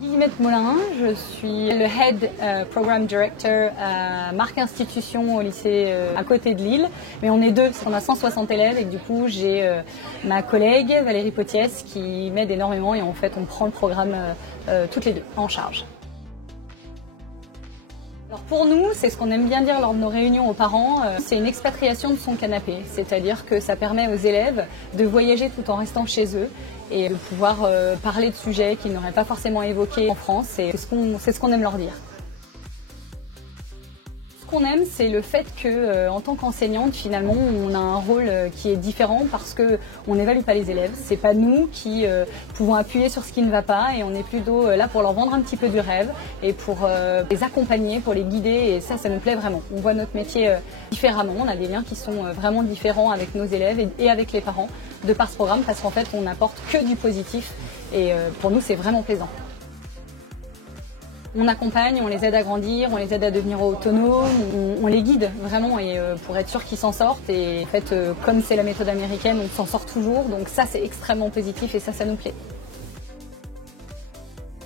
Guillemette Molin, je suis le Head Program Director à Marc Institution au lycée à côté de Lille. Mais on est deux, parce qu'on a 160 élèves et que du coup j'ai ma collègue Valérie Potiès qui m'aide énormément et en fait on prend le programme toutes les deux en charge. Alors pour nous, c'est ce qu'on aime bien dire lors de nos réunions aux parents, c'est une expatriation de son canapé. C'est-à-dire que ça permet aux élèves de voyager tout en restant chez eux et de pouvoir parler de sujets qu'ils n'auraient pas forcément évoqués en France. Et c'est ce qu'on aime leur dire. Ce qu'on aime, c'est le fait qu'en tant qu'enseignante, finalement, on a un rôle qui est différent parce qu'on n'évalue pas les élèves. C'est pas nous qui pouvons appuyer sur ce qui ne va pas et on est plutôt là pour leur vendre un petit peu du rêve et pour les accompagner, pour les guider et ça nous plaît vraiment. On voit notre métier différemment, on a des liens qui sont vraiment différents avec nos élèves et avec les parents de par ce programme parce qu'en fait, on n'apporte que du positif et pour nous, c'est vraiment plaisant. On accompagne, on les aide à grandir, on les aide à devenir autonomes, on les guide vraiment et pour être sûr qu'ils s'en sortent. Et en fait, comme c'est la méthode américaine, on s'en sort toujours. Donc ça, c'est extrêmement positif et ça nous plaît.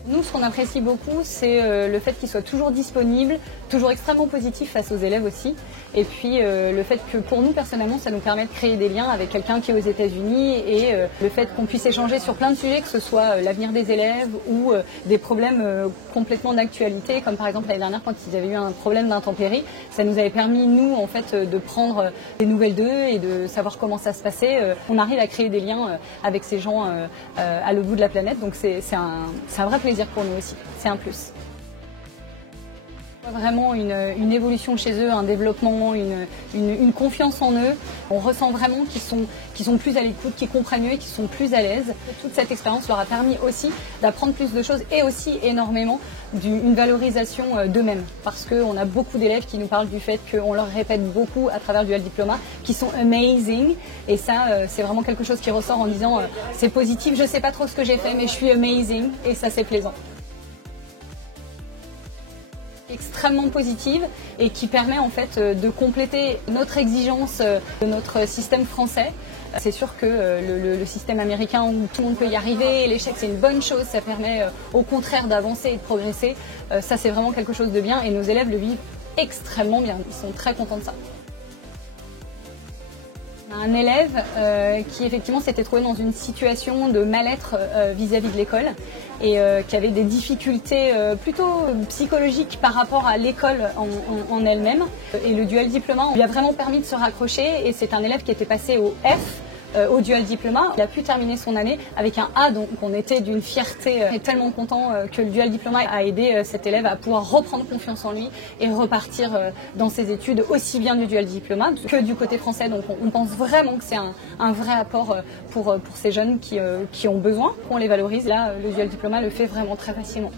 Nous, ce qu'on apprécie beaucoup, c'est le fait qu'ils soient toujours disponibles, toujours extrêmement positifs face aux élèves aussi. Et puis le fait que pour nous, personnellement, ça nous permet de créer des liens avec quelqu'un qui est aux États-Unis et le fait qu'on puisse échanger sur plein de sujets, que ce soit l'avenir des élèves ou des problèmes complètement d'actualité, comme par exemple l'année dernière quand ils avaient eu un problème d'intempéries, ça nous avait permis, nous, en fait, de prendre des nouvelles d'eux et de savoir comment ça se passait. On arrive à créer des liens avec ces gens à l'autre bout de la planète, donc c'est un vrai plaisir pour nous aussi, c'est un plus. Vraiment une évolution chez eux, un développement, une confiance en eux. On ressent vraiment qu'ils sont plus à l'écoute, qu'ils comprennent mieux et qu'ils sont plus à l'aise. Toute cette expérience leur a permis aussi d'apprendre plus de choses et aussi énormément une valorisation d'eux-mêmes. Parce qu'on a beaucoup d'élèves qui nous parlent du fait qu'on leur répète beaucoup à travers Dual Diploma, qui sont amazing. Et ça, c'est vraiment quelque chose qui ressort en disant c'est positif, je ne sais pas trop ce que j'ai fait, mais je suis amazing. Et ça, c'est plaisant. Extrêmement positive et qui permet en fait de compléter notre exigence de notre système français. C'est sûr que le système américain où tout le monde peut y arriver, l'échec c'est une bonne chose, ça permet au contraire d'avancer et de progresser. Ça c'est vraiment quelque chose de bien et nos élèves le vivent extrêmement bien, ils sont très contents de ça. Un élève qui effectivement s'était trouvé dans une situation de mal-être vis-à-vis de l'école et qui avait des difficultés plutôt psychologiques par rapport à l'école en elle-même. Et le Dual Diploma lui a vraiment permis de se raccrocher et c'est un élève qui était passé au F. Au Dual Diploma. Il a pu terminer son année avec un A, donc on était d'une fierté et tellement content que le Dual Diploma a aidé cet élève à pouvoir reprendre confiance en lui et repartir dans ses études aussi bien du Dual Diploma que du côté français. Donc on pense vraiment que c'est un vrai apport pour ces jeunes qui ont besoin qu'on les valorise. Là, le Dual Diploma le fait vraiment très facilement.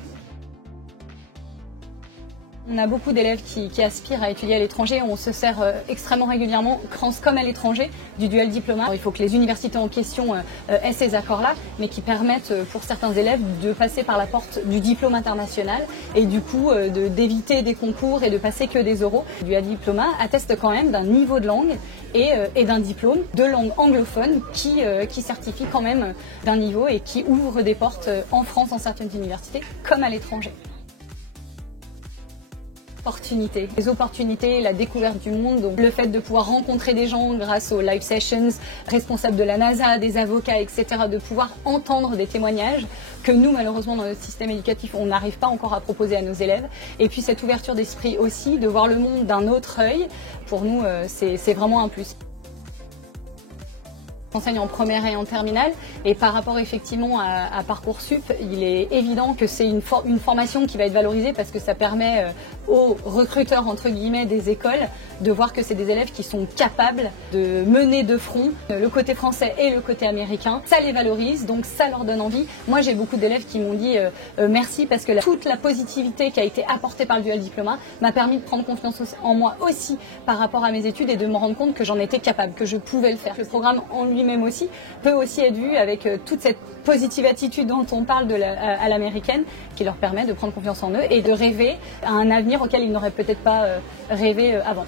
On a beaucoup d'élèves qui aspirent à étudier à l'étranger. On se sert extrêmement régulièrement, France comme à l'étranger, du Dual Diploma. Alors, il faut que les universités en question aient ces accords-là, mais qui permettent pour certains élèves de passer par la porte du diplôme international et du coup d'éviter des concours et de passer que des oraux. Le Dual Diploma atteste quand même d'un niveau de langue et d'un diplôme de langue anglophone qui certifie quand même d'un niveau et qui ouvre des portes en France dans certaines universités comme à l'étranger. Les opportunités, la découverte du monde, donc le fait de pouvoir rencontrer des gens grâce aux live sessions, responsables de la NASA, des avocats, etc., de pouvoir entendre des témoignages que nous, malheureusement, dans notre système éducatif, on n'arrive pas encore à proposer à nos élèves. Et puis cette ouverture d'esprit aussi, de voir le monde d'un autre œil, pour nous, c'est vraiment un plus. J'enseigne en première et en terminale et par rapport effectivement à Parcoursup, il est évident que c'est une formation qui va être valorisée parce que ça permet aux recruteurs entre guillemets des écoles de voir que c'est des élèves qui sont capables de mener de front le côté français et le côté américain. Ça les valorise, donc ça leur donne envie. Moi j'ai beaucoup d'élèves qui m'ont dit merci parce que toute la positivité qui a été apportée par le Dual Diploma m'a permis de prendre confiance en moi aussi par rapport à mes études et de me rendre compte que j'en étais capable, que je pouvais le faire. Le programme en lui-même aussi peut aussi être vu avec toute cette positive attitude dont on parle à l'américaine qui leur permet de prendre confiance en eux et de rêver à un avenir auquel ils n'auraient peut-être pas rêvé avant.